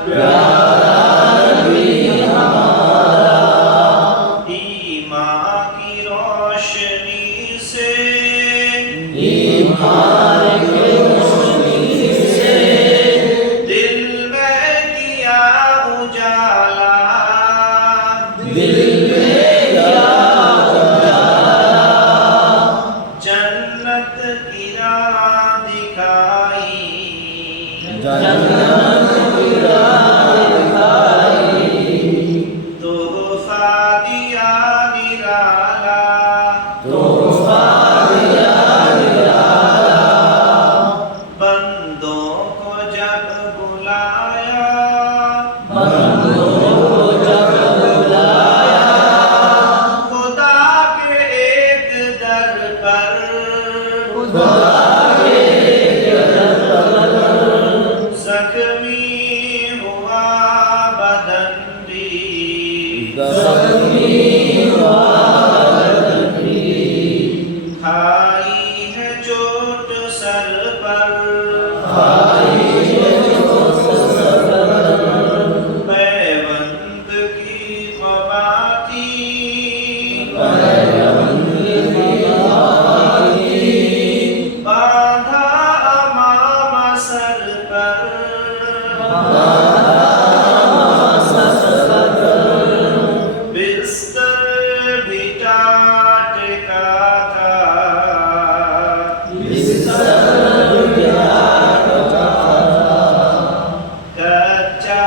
प्यारा नबी हमारा। ईमान की रोशनी से, ईमान की रोशनी से दिल में किया उजाला, दिल में किया उजाला। जन्नत की राह दिखाई, जन्नत की राह दिखाई। तोहफा दिया निराला, तोहफा दिया निराला। बंदों को जब बुलाया, बंदों को जब बुलाया। खुदा के एक दर पर, खुदा के एक दर पर। जख्मी हुआ बदन भी, जख्मी हुआ बदन भी। खाई है चोट सर पर, खाई है चोट सर पर। पैबंद की क़बा थी, पैबंद की क़बा थी। बांधा अमाम सर पर, बांधा अमाम सर पर। बिस्तर भी टाट का था, बिस्तर भी टाट का था। कच्चा